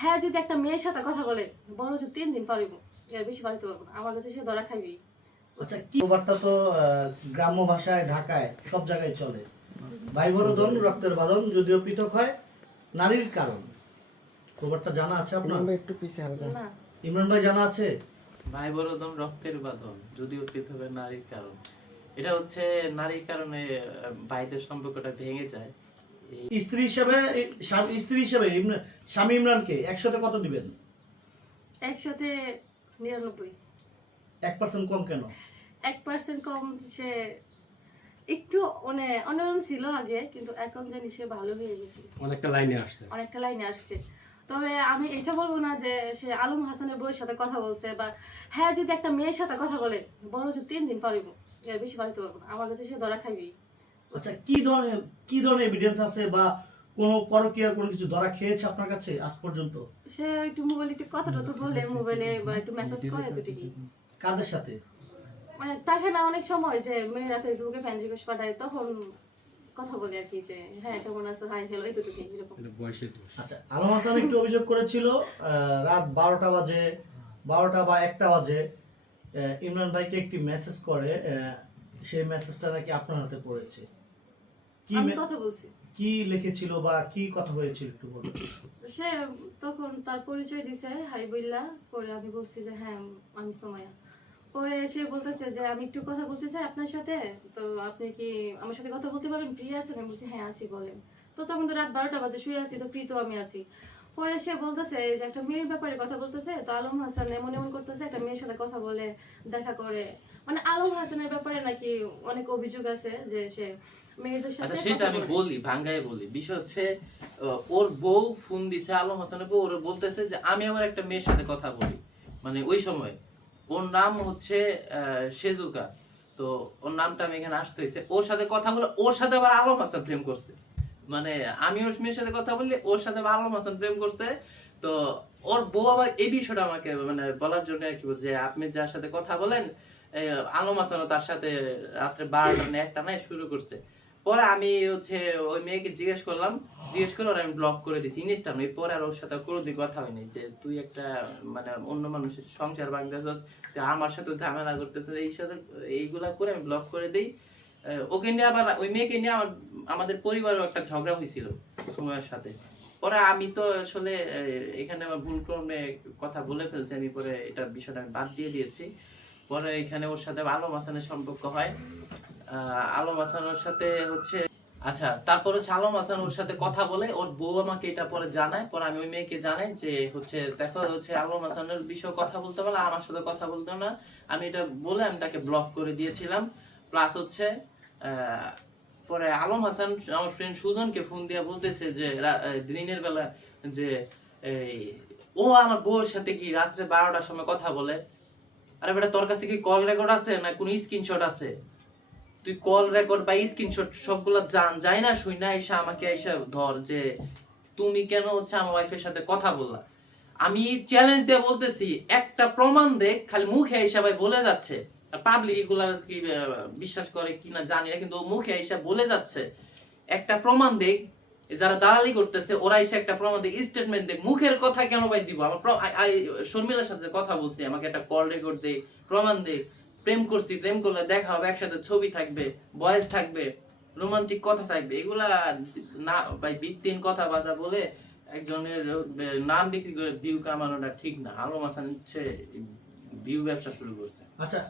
হ্যাঁ যদি একটা মেয়ের সাথে কথা বলে বড় যে তিন দিন পারিব এর বেশি পারিতে পারব না। আমার কাছে সে ধরা খাইবি আচ্ছা কি প্রবাদটা তো গ্রাম্য ভাষায় ঢাকায় সব জায়গায় চলে। ভাই রক্তের বাঁধন যদিও পৃথক হয় নারীর কারণ। জানা আছে আপনার? একটু পিছিয়ে হালকা। ইমরান ভাই জানা আছে? ভাই রক্তের বাঁধন যদিও নারীর কারণ। এটা হচ্ছে নারীর কারণে ভাইদের সম্পর্কটা ভেঙে যায়। স্ত্রী হিসেবে স্ত্রী হিসেবে স্বামী ইমরানকে একসাথে কত দিবেন? একসাথে নিরানব্বই। এক পার্সেন্ট কম কেন? এক পার্সেন্ট কম সে একটু মানে অন্যরকম ছিল আগে কিন্তু এখন জানি সে ভালো হয়ে গেছে। অনেকটা লাইনে আসছে। অনেকটা লাইনে আসছে। তবে আমি এটা বলব না যে সে আলম হাসানের বউয়ের সাথে কথা বলছে বা হ্যাঁ যদি একটা মেয়ের সাথে কথা বলে বড় যে তিন দিন পারিব এর বেশি পারিতে পারব না। আমার কাছে সে ধরা খাইবি আচ্ছা কি ধরনের কি ধরনের এভিডেন্স আছে বা কোনো পরকীয়ার কোনো কিছু ধরা খেয়েছে আপনার কাছে আজ পর্যন্ত? সে একটু মোবাইলে একটু কথাটা তো বললে মোবাইলে বা একটু মেসেজ করে তো ঠিকই। কাদের সাথে? মানে তাকে না অনেক সময় যে মেয়েরা ফেসবুকে ফ্যান রিকোয়েস্ট পাঠায় তখন কথা বলে আর কি যে হ্যাঁ কেমন আছো? হাই হ্যালো এই তো ঠিকই এরকম। এটা বয়সের দোষ। আচ্ছা আলম হাসান একটু অভিযোগ করেছিল আহ, রাত বারোটা বাজে বারোটা বা একটা বাজে আহ, ইমরান ভাইকে একটি মেসেজ করে আহ, সেই মেসেজটা নাকি আপনার হাতে পড়েছে। কি আমি কথা বলছি। কি লিখেছিল বা কি কথা হয়েছিল একটু বলুন সে তখন তার পরিচয় দিছে হাই বইলা পরে আমি বলছি যে হ্যাঁ আমি সময়া পরে সে বলতেছে যে আমি একটু কথা বলতে চাই আপনার সাথে। তো আপনি কি আমার সাথে কথা বলতে ফ্রি আছেন? আমি বলছি হ্যাঁ আছি বলেন। তো তখন তো রাত বারোটা বাজে শুয়ে আছি তো ফ্রি তো আমি আছি। পরে সে বলতেছে যে একটা মেয়ের ব্যাপারে কথা বলতেছে। তো আলম হাসান এমন এমন করতেছে একটা মেয়ের সাথে কথা বলে দেখা করে। মানে আলম হাসানের ব্যাপারে নাকি অনেক অভিযোগ আছে যে সে আচ্ছা সেটা আমি বলি। ভাঙ্গায় বলি। বিষয় হচ্ছে ওর বউ ফোন দিছে আলম হাসানের বউ ওর বলতেছে যে আমি আমার একটা মেয়ের সাথে কথা বলি। মানে ওই সময়। ওর নাম হচ্ছে সেজুকা। তো ওর নামটা আমি এখানে আসতে হয়েছে ওর সাথে কথা বলে ওর সাথে আবার আলম হাসান প্রেম করছে। মানে আমি ওর মেয়ের সাথে কথা বললে ওর সাথে আলম হাসান প্রেম করছে। তো ওর বউ আবার এই বিষয়টা আমাকে মানে বলার জন্য আর কি বলছে যে আপনি যার সাথে কথা বলেন আলম হাসানও তার সাথে রাত্রে বারোটা না একটা নাই শুরু করছে। পরে আমি হচ্ছে ওই মেয়েকে জিজ্ঞেস করলাম, জিজ্ঞেস করে আমি ব্লক করে দিছি ইনস্টাগ্রাম পরে আর ওর সাথে আর কোনোদিন কথা হয়নি যে তুই একটা মানে অন্য মানুষের সংসার ভাঙতেছস আমার সাথে ঝামেলা করতেছিস, এই সাথে এইগুলা করে আমি ব্লক করে দিই। ওকে নিয়ে আবার ওই মেয়েকে নিয়ে আমার, আমাদের পরিবারেও একটা ঝগড়া হয়েছিল সময়ের সাথে। পরে আমি তো আসলে এখানে আমার ভুল ক্রমে কথা বলে ফেলছি, আমি পরে এটা বিষয়টা আমি বাদ দিয়ে দিয়েছি। পরে এখানে ওর সাথে আলম হাসানের সম্পর্ক হয়। আলম হাসান ওর সাথে হচ্ছে আচ্ছা তারপর হচ্ছে আলম হাসান ওর সাথে কথা বলে ওর বউ আমাকে এটা পরে জানায়। পরে আমি ওই মেয়েকে জানাই যে হচ্ছে, দেখো হচ্ছে আলম হাসানের বিষয়ে কথা বলতে পারলে আমার সাথে কথা বলতে না। আমি এটা বলে আমি তাকে ব্লক করে দিয়েছিলাম। প্লাস হচ্ছে পরে আলম হাসান, আমার ফ্রেন্ড সুজনকে ফোন দিয়ে বলতেছে যে দিনের বেলা যে ও আমার বউয়ের সাথে কি রাত্রে বারোটার সময় কথা বলে? আরে বেটা, তোর কাছে কি কল রেকর্ড আছে না কোনো স্ক্রিনশট আছে? তুই কল রেকর্ড বা স্ক্রিনশট সবগুলা জান যায় না শুই না, এসে আমাকে এসে ধর যে তুমি কেন হচ্ছে আমার ওয়াইফের সাথে কথা বললা। আমি চ্যালেঞ্জ দিয়ে বলতেছি, একটা প্রমাণ দেখ, খালি মুখে এসে ভাই বলে যাচ্ছে। পাবলিক এগুলা কি বিশ্বাস করে কিনা জানি না, কিন্তু মুখে এসে বলে যাচ্ছে। একটা প্রমাণ দেখ যারা দালালি করতেছে, ওরা এসে একটা প্রমাণ দেখ স্টেটমেন্ট দেখ, মুখের কথা কেন ভাই দিব? আমার শর্মিলার সাথে কথা বলছি, আমাকে একটা কল রেকর্ড দে প্রমাণ দে প্রেম করছি, প্রেম করলে দেখা হবে, একসাথে ছবি থাকবে, বয়স থাকবে রোমান্টিক কথা থাকবে, এগুলা না, ভাই, ভিত্তিহীন কথা বার্তা বলে একজনের নাম বিক্রি করে ভিউ কামানোটা ঠিক না। আলো হাসান হচ্ছে ভিউ ব্যবসা শুরু করছে। আচ্ছা